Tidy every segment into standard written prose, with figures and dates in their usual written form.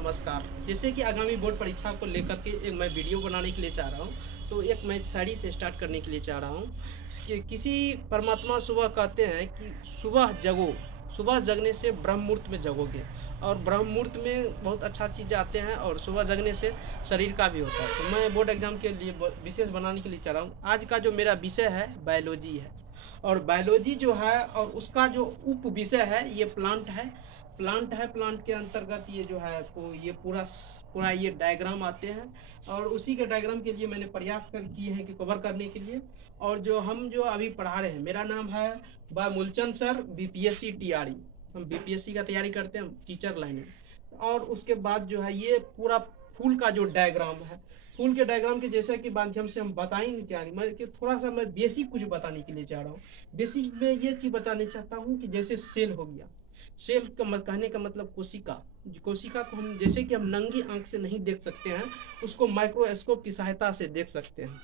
नमस्कार। जैसे कि आगामी बोर्ड परीक्षा को लेकर के एक मैं वीडियो बनाने के लिए चाह रहा हूँ, तो एक मैं शायरी से स्टार्ट करने के लिए चाह रहा हूँ कि किसी परमात्मा सुबह कहते हैं कि सुबह जगो, सुबह जगने से ब्रह्म मुहूर्त में जगोगे, और ब्रह्म मुहूर्त में बहुत अच्छा चीज़ आते हैं और सुबह जगने से शरीर का भी होता है। तो मैं बोर्ड एग्जाम के लिए विशेष बनाने के लिए चाह रहा हूँ। आज का जो मेरा विषय है बायोलॉजी है, और बायोलॉजी जो है और उसका जो उप विषय है ये प्लांट है। प्लांट के अंतर्गत ये जो है तो ये पूरा पूरा ये डायग्राम आते हैं, और उसी के डायग्राम के लिए मैंने प्रयास किए हैं कि कवर करने के लिए। और जो अभी पढ़ा रहे हैं, मेरा नाम है बा मूलचंद सर, बीपीएससी टीआरई। हम बीपीएससी का तैयारी करते हैं टीचर लाइन में। और उसके बाद जो है ये पूरा फूल का जो डायग्राम है, फूल के डायग्राम के जैसे कि माध्यम से हम बताएंगे क्या नहीं, मैं कि थोड़ा सा मैं बेसिक कुछ बताने के लिए चाह रहा हूँ। बेसिक में ये चीज़ बताने चाहता हूँ कि जैसे सेल हो गया, सेल का कहने का मतलब कोशिका। कोशिका को हम जैसे कि हम नंगी आंख से नहीं देख सकते हैं, उसको माइक्रोस्कोप की सहायता से देख सकते हैं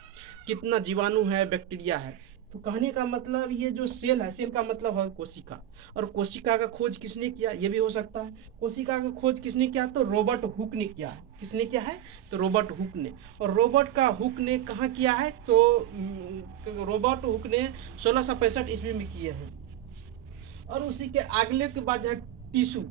कितना जीवाणु है, बैक्टीरिया है। तो कहने का मतलब ये जो सेल है, सेल का मतलब है कोशिका। और कोशिका का खोज किसने किया, ये भी हो सकता है। कोशिका का खोज किसने किया, तो रॉबर्ट हुक ने किया है। किसने किया है, तो रॉबर्ट हुक ने। और रॉबर्ट का हुक ने कहाँ किया है, तो रॉबर्ट हुक ने 1665 ईस्वी में किए हैं। और उसी के अगले के बाद है टिश्यू।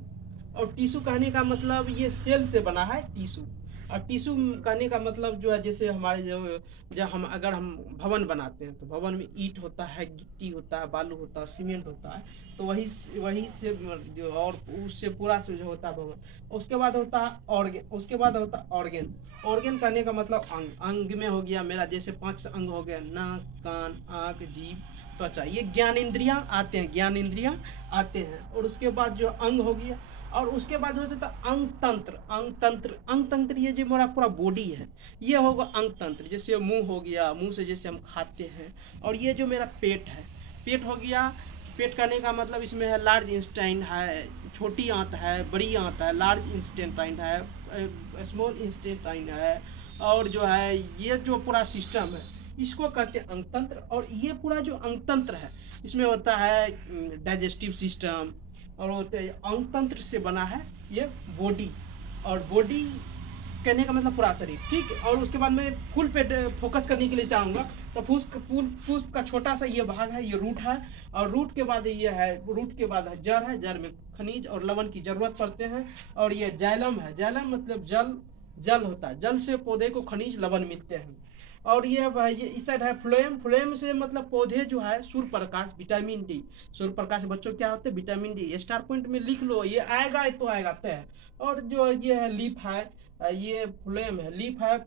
और टिश्यू कहने का मतलब ये सेल से बना है टिश्यू। और टिश्यू कहने का मतलब जो है, जैसे हमारे जब हम अगर हम भवन बनाते हैं तो भवन में ईंट होता है, गिट्टी होता है, बालू होता है, सीमेंट होता है। तो वही से जो और उससे पूरा जो होता है भवन। उसके बाद होता है ऑर्गेन, उसके बाद होता है ऑर्गेन। ऑर्गेन कहने का मतलब अंग। अंग में हो गया मेरा जैसे 5 अंग हो गया, नाक, कान, आँख, जीभ, त्वचा, ये ज्ञान इंद्रियां आते हैं, ज्ञान इंद्रियां आते हैं। और उसके बाद जो अंग हो गया, और उसके बाद हो जाता अंग तंत्र। अंग तंत्र ये जो हमारा पूरा बॉडी है, ये होगा अंग तंत्र। जैसे मुंह हो गया, मुंह से जैसे हम खाते हैं। और ये जो मेरा पेट है, पेट हो गया। पेट करने का मतलब इसमें है लार्ज इंस्टेंटाइन है, छोटी आंत है, बड़ी आंत है, लार्ज इंस्टेंटाइन है, स्मॉल इंस्टेंटाइन है। और जो है ये जो पूरा सिस्टम है इसको कहते हैं अंगतंत्र। और ये पूरा जो अंगतंत्र है इसमें होता है डाइजेस्टिव सिस्टम, और होते हैं अंगतंत्र से बना है ये बॉडी। और बॉडी कहने का मतलब पूरा शरीर, ठीक है। और उसके बाद मैं फूल पे फोकस करने के लिए चाहूँगा। तो फूल का छोटा सा ये भाग है, ये रूट है। और रूट के बाद ये है, रूट के बाद है जड़ है, जड़ में खनिज और लवण की जरूरत पड़ते हैं। और ये जाइलम है, जाइलम मतलब जल होता है, जल से पौधे को खनिज लवण मिलते हैं। और ये इस साइड है फ्लोएम। फ्लोएम से मतलब पौधे जो है सूर्य प्रकाश, विटामिन डी। सूर्य प्रकाश बच्चों क्या होते हैं, विटामिन डी। स्टार पॉइंट में लिख लो, ये आएगा तो आएगा तय। और जो ये है लीफ है, ये फ्लोएम है, लीफ है,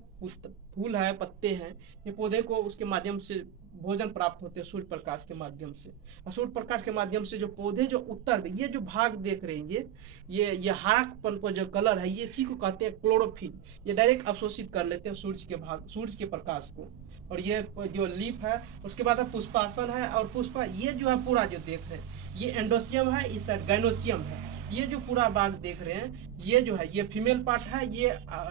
फूल है, पत्ते हैं। ये पौधे को उसके माध्यम से भोजन प्राप्त होते हैं सूर्य प्रकाश के माध्यम से। और सूर्य प्रकाश के माध्यम से जो पौधे जो उत्तर में ये जो भाग देख रहे हैं, ये हरापन पर जो कलर है, ये इसी को कहते हैं क्लोरोफिल। ये डायरेक्ट अवशोषित कर लेते हैं सूर्य के प्रकाश को। और ये जो लीफ है, उसके बाद है पुष्पासन है। और पुष्पा ये जो है पूरा जो देख रहे हैं, ये एंडोसियम है, इस साइड गाइनोसियम है। ये जो पूरा भाग देख रहे हैं, ये जो है ये फीमेल पार्ट है,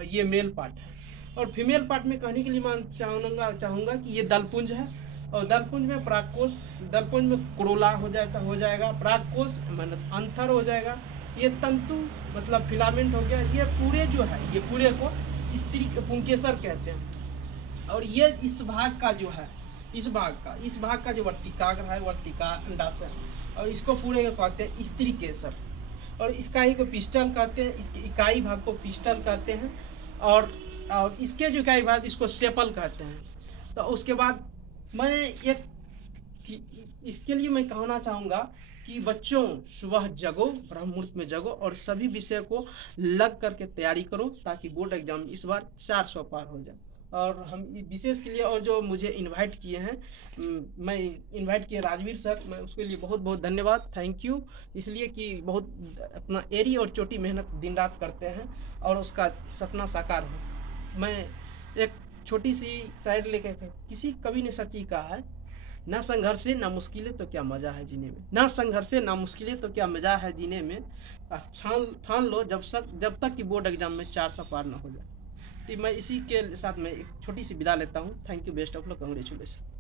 ये मेल पार्ट है। और फीमेल पार्ट में कहने के लिए मैं चाहूँगा कि ये दलपुंज है। और दलपुंज में परागकोश, दलपुंज में क्रोला हो जाएगा, परागकोश मतलब अंथर हो जाएगा। ये तंतु मतलब फिलामेंट हो गया। ये पूरे जो है, ये पूरे को स्त्री पुंकेसर कहते हैं। और ये इस भाग का जो है, इस भाग का जो वर्तिकाग्र है, वर्तिका अंडाशय, और इसको पूरे को कहते हैं स्त्री केसर। और इसका ही को पिस्टल कहते हैं, इसके इकाई भाग को पिस्टल कहते हैं। और इसके जो इकाई भाग इसको सेपल कहते हैं। तो उसके बाद मैं इसके लिए मैं कहना चाहूँगा कि बच्चों सुबह जगो, ब्रह्म मुहूर्त में जगो, और सभी विषय को लग करके तैयारी करो, ताकि बोर्ड एग्जाम इस बार 400 पार हो जाए। और हम विशेष के लिए, और जो मुझे इनवाइट किए हैं, मैं इनवाइट किए राजवीर सर, मैं उसके लिए बहुत बहुत धन्यवाद, थैंक यू। इसलिए कि बहुत अपना एरी और चोटी मेहनत दिन रात करते हैं और उसका सपना साकार हो। मैं एक छोटी सी शायरी लेकर, किसी कवि ने सच ही कहा है, ना संघर्ष से ना मुश्किलें तो क्या मजा है जीने में, ना संघर्ष से ना मुश्किलें तो क्या मजा है जीने में। ठान लो जब तक कि बोर्ड एग्जाम में 400 पार ना हो जाए। तो मैं इसी के साथ में एक छोटी सी विदा लेता हूँ। Thank you, best of luck, congratulation.